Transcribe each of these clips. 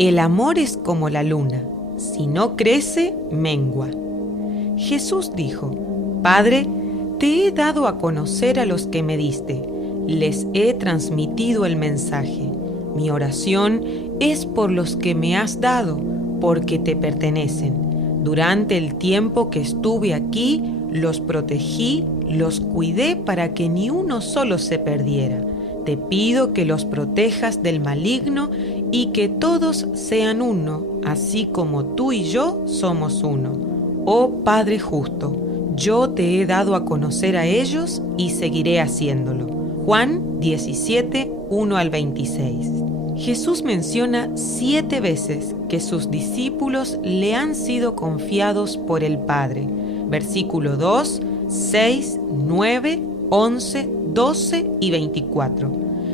El amor es como la luna, si no crece, mengua. Jesús dijo: Padre, te he dado a conocer a los que me diste, les he transmitido el mensaje. Mi oración es por los que me has dado, porque te pertenecen. Durante el tiempo que estuve aquí, los protegí, los cuidé para que ni uno solo se perdiera. Te pido que los protejas del maligno y que todos sean uno, así como tú y yo somos uno. Oh Padre justo, yo te he dado a conocer a ellos y seguiré haciéndolo. Juan 17, 1 al 26. Jesús menciona 7 veces que sus discípulos le han sido confiados por el Padre. Versículo 2, 6, 9, 11, 12 y 24.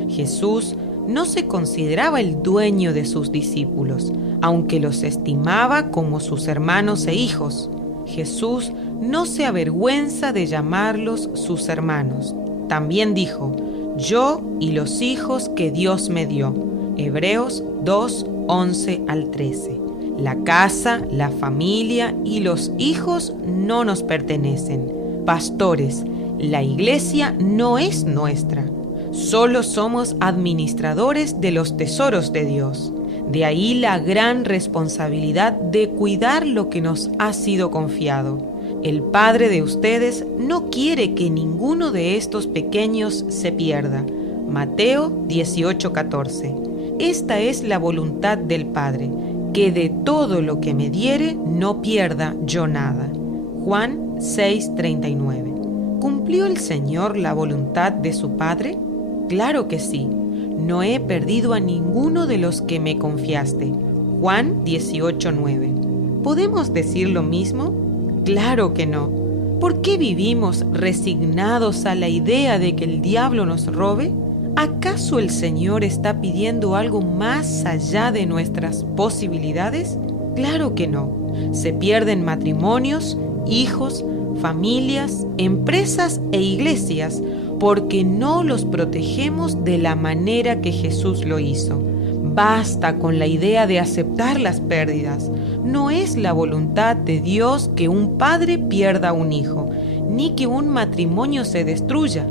Jesús no se consideraba el dueño de sus discípulos, aunque los estimaba como sus hermanos e hijos. Jesús no se avergüenza de llamarlos sus hermanos. También dijo: yo y los hijos que Dios me dio. Hebreos 2, 11 al 13. La casa, la familia y los hijos no nos pertenecen. Pastores, la iglesia no es nuestra. Solo somos administradores de los tesoros de Dios. De ahí la gran responsabilidad de cuidar lo que nos ha sido confiado. El Padre de ustedes no quiere que ninguno de estos pequeños se pierda. Mateo 18:14. Esta es la voluntad del Padre, que de todo lo que me diere no pierda yo nada. Juan 6:39. ¿Cumplió el Señor la voluntad de su Padre? Claro que sí. No he perdido a ninguno de los que me confiaste. Juan 18:9. ¿Podemos decir lo mismo? Claro que no. ¿Por qué vivimos resignados a la idea de que el diablo nos robe? ¿Acaso el Señor está pidiendo algo más allá de nuestras posibilidades? Claro que no. Se pierden matrimonios, hijos, familias, empresas e iglesias porque no los protegemos de la manera que Jesús lo hizo. Basta con la idea de aceptar las pérdidas. No es la voluntad de Dios que un padre pierda a un hijo, ni que un matrimonio se destruya.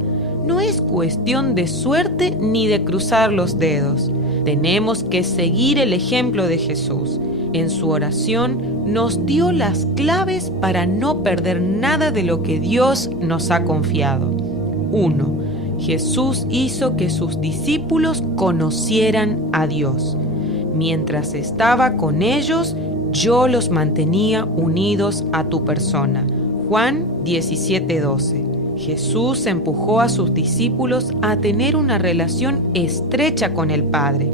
No es cuestión de suerte ni de cruzar los dedos. Tenemos que seguir el ejemplo de Jesús. En su oración nos dio las claves para no perder nada de lo que Dios nos ha confiado. 1. Jesús hizo que sus discípulos conocieran a Dios. Mientras estaba con ellos, yo los mantenía unidos a tu persona. Juan 17:12. Jesús empujó a sus discípulos a tener una relación estrecha con el Padre.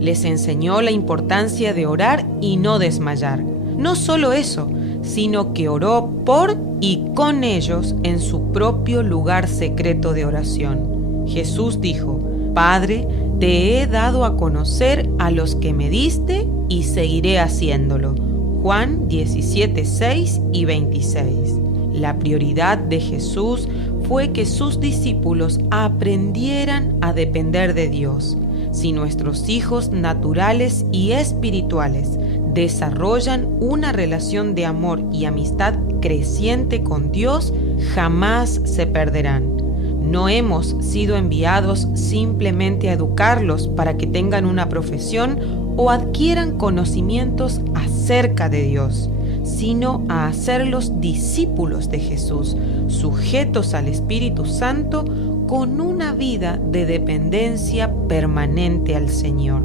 Les enseñó la importancia de orar y no desmayar. No solo eso, sino que oró por y con ellos en su propio lugar secreto de oración. Jesús dijo: Padre, te he dado a conocer a los que me diste y seguiré haciéndolo. Juan 17:6 y 26. La prioridad de Jesús fue que sus discípulos aprendieran a depender de Dios. Si nuestros hijos naturales y espirituales desarrollan una relación de amor y amistad creciente con Dios, jamás se perderán. No hemos sido enviados simplemente a educarlos para que tengan una profesión o adquieran conocimientos acerca de Dios, sino a hacerlos discípulos de Jesús, sujetos al Espíritu Santo, con una vida de dependencia permanente al Señor.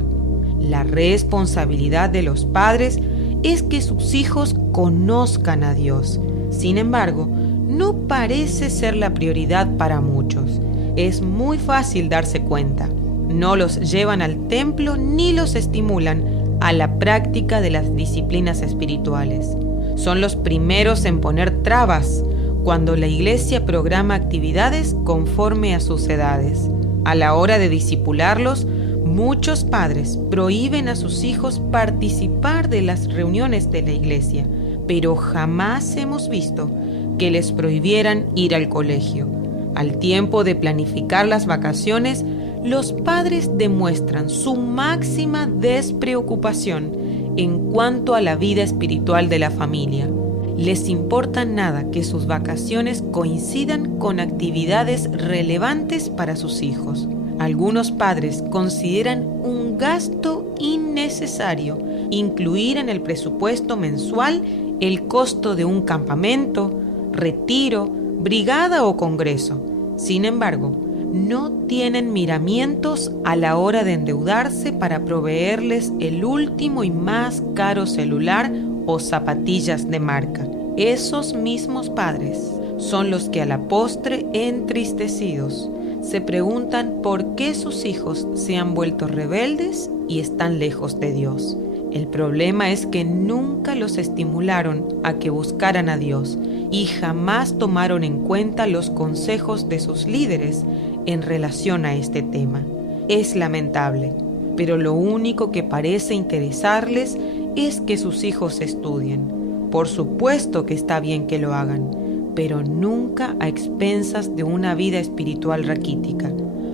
La responsabilidad de los padres es que sus hijos conozcan a Dios. Sin embargo, no parece ser la prioridad para muchos. Es muy fácil darse cuenta. No los llevan al templo ni los estimulan a la práctica de las disciplinas espirituales. Son los primeros en poner trabas cuando la iglesia programa actividades conforme a sus edades. A la hora de discipularlos, muchos padres prohíben a sus hijos participar de las reuniones de la iglesia, pero jamás hemos visto que les prohibieran ir al colegio. Al tiempo de planificar las vacaciones, los padres demuestran su máxima despreocupación en cuanto a la vida espiritual de la familia. Les importa nada que sus vacaciones coincidan con actividades relevantes para sus hijos. Algunos padres consideran un gasto innecesario incluir en el presupuesto mensual el costo de un campamento, retiro, brigada o congreso. Sin embargo, no tienen miramientos a la hora de endeudarse para proveerles el último y más caro celular o zapatillas de marca. Esos mismos padres son los que a la postre, entristecidos, se preguntan por qué sus hijos se han vuelto rebeldes y están lejos de Dios. El problema es que nunca los estimularon a que buscaran a Dios y jamás tomaron en cuenta los consejos de sus líderes en relación a este tema. Es lamentable, pero lo único que parece interesarles es que sus hijos estudien. Por supuesto que está bien que lo hagan, pero nunca a expensas de una vida espiritual raquítica,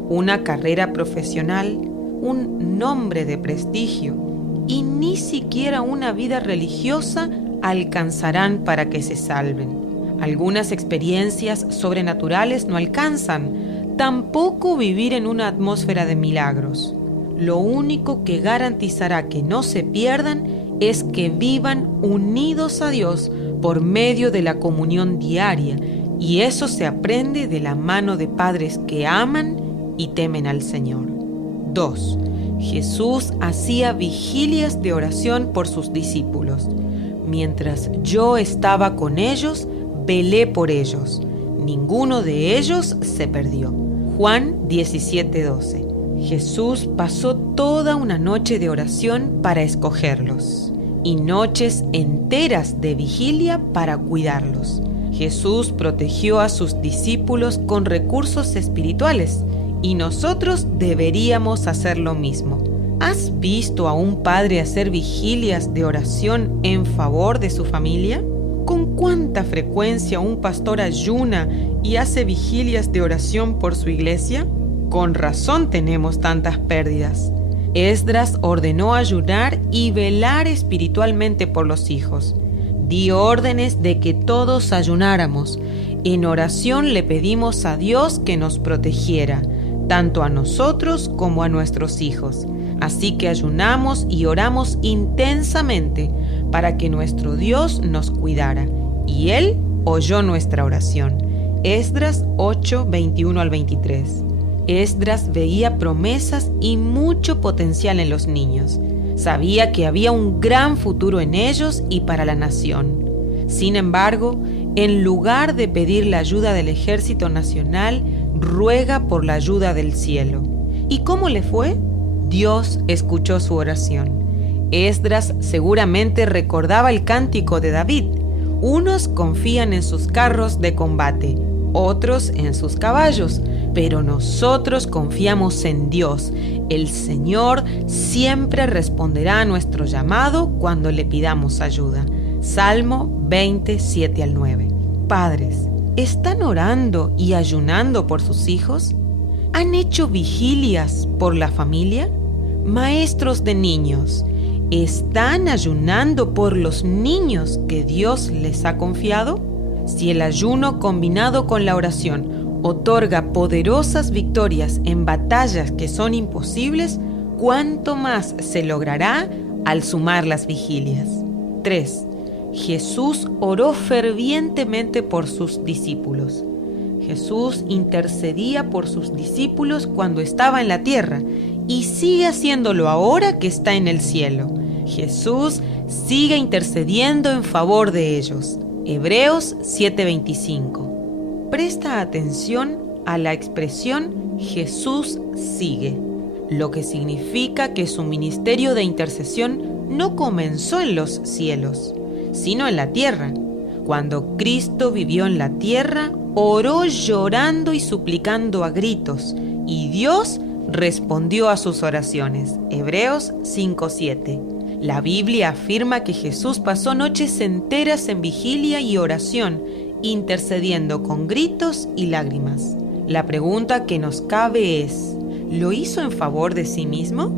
una carrera profesional, un nombre de prestigio y ni siquiera una vida religiosa alcanzarán para que se salven. Algunas experiencias sobrenaturales no alcanzan, tampoco vivir en una atmósfera de milagros. Lo único que garantizará que no se pierdan es que vivan unidos a Dios por medio de la comunión diaria, y eso se aprende de la mano de padres que aman y temen al Señor. 2. Jesús hacía vigilias de oración por sus discípulos. Mientras yo estaba con ellos, velé por ellos. Ninguno de ellos se perdió. Juan 17:12. Jesús pasó toda una noche de oración para escogerlos y noches enteras de vigilia para cuidarlos. Jesús protegió a sus discípulos con recursos espirituales y nosotros deberíamos hacer lo mismo. ¿Has visto a un padre hacer vigilias de oración en favor de su familia? ¿Con cuánta frecuencia un pastor ayuna y hace vigilias de oración por su iglesia? Con razón tenemos tantas pérdidas. Esdras ordenó ayunar y velar espiritualmente por los hijos. Dio órdenes de que todos ayunáramos. En oración le pedimos a Dios que nos protegiera, tanto a nosotros como a nuestros hijos. Así que ayunamos y oramos intensamente para que nuestro Dios nos cuidara. Y Él oyó nuestra oración. Esdras 8, 21 al 23. Esdras veía promesas y mucho potencial en los niños. Sabía que había un gran futuro en ellos y para la nación. Sin embargo, en lugar de pedir la ayuda del ejército nacional, ruega por la ayuda del cielo. ¿Y cómo le fue? Dios escuchó su oración. Esdras seguramente recordaba el cántico de David. Unos confían en sus carros de combate, otros en sus caballos, pero nosotros confiamos en Dios. El Señor siempre responderá a nuestro llamado cuando le pidamos ayuda. Salmo 27 al 9. Padres, ¿están orando y ayunando por sus hijos? ¿Han hecho vigilias por la familia? Maestros de niños, ¿están ayunando por los niños que Dios les ha confiado? Si el ayuno combinado con la oración otorga poderosas victorias en batallas que son imposibles, ¿cuánto más se logrará al sumar las vigilias? 3. Jesús oró fervientemente por sus discípulos. Jesús intercedía por sus discípulos cuando estaba en la tierra y sigue haciéndolo ahora que está en el cielo. Jesús sigue intercediendo en favor de ellos. Hebreos 7:25. Presta atención a la expresión Jesús sigue, lo que significa que su ministerio de intercesión no comenzó en los cielos, sino en la tierra. Cuando Cristo vivió en la tierra, oró llorando y suplicando a gritos, y Dios respondió a sus oraciones. Hebreos 5:7. La Biblia afirma que Jesús pasó noches enteras en vigilia y oración, intercediendo con gritos y lágrimas. La pregunta que nos cabe es: ¿lo hizo en favor de sí mismo?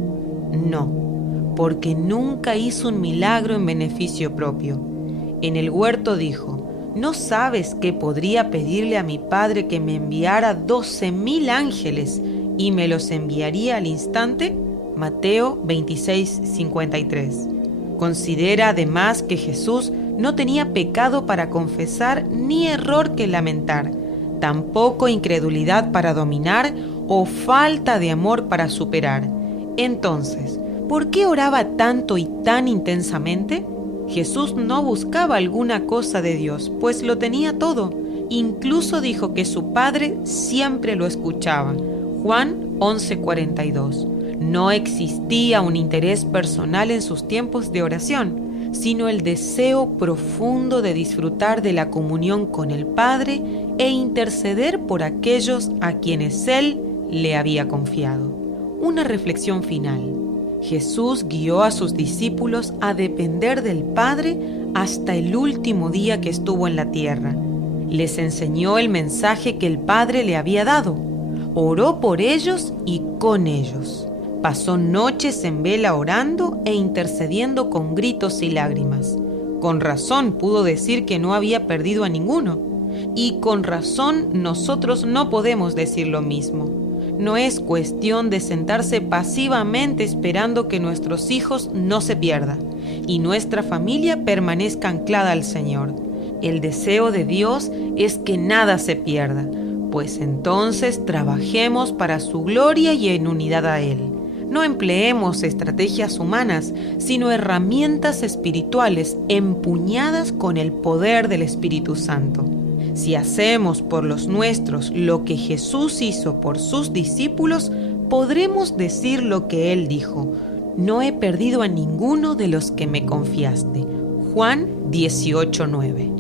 No, porque nunca hizo un milagro en beneficio propio. En el huerto dijo: ¿no sabes que podría pedirle a mi Padre que me enviara 12.000 ángeles y me los enviaría al instante? Mateo 26:53. Considera además que Jesús no tenía pecado para confesar ni error que lamentar, tampoco incredulidad para dominar o falta de amor para superar. Entonces, ¿por qué oraba tanto y tan intensamente? Jesús no buscaba alguna cosa de Dios, pues lo tenía todo. Incluso dijo que su Padre siempre lo escuchaba. Juan 11:42. No existía un interés personal en sus tiempos de oración, sino el deseo profundo de disfrutar de la comunión con el Padre e interceder por aquellos a quienes Él le había confiado. Una reflexión final. Jesús guió a sus discípulos a depender del Padre hasta el último día que estuvo en la tierra. Les enseñó el mensaje que el Padre le había dado. Oró por ellos y con ellos. Pasó noches en vela orando e intercediendo con gritos y lágrimas. Con razón pudo decir que no había perdido a ninguno. Y con razón nosotros no podemos decir lo mismo. No es cuestión de sentarse pasivamente esperando que nuestros hijos no se pierdan y nuestra familia permanezca anclada al Señor. El deseo de Dios es que nada se pierda, pues entonces trabajemos para su gloria y en unidad a Él. No empleemos estrategias humanas, sino herramientas espirituales empuñadas con el poder del Espíritu Santo. Si hacemos por los nuestros lo que Jesús hizo por sus discípulos, podremos decir lo que Él dijo: no he perdido a ninguno de los que me confiaste. Juan 18:9.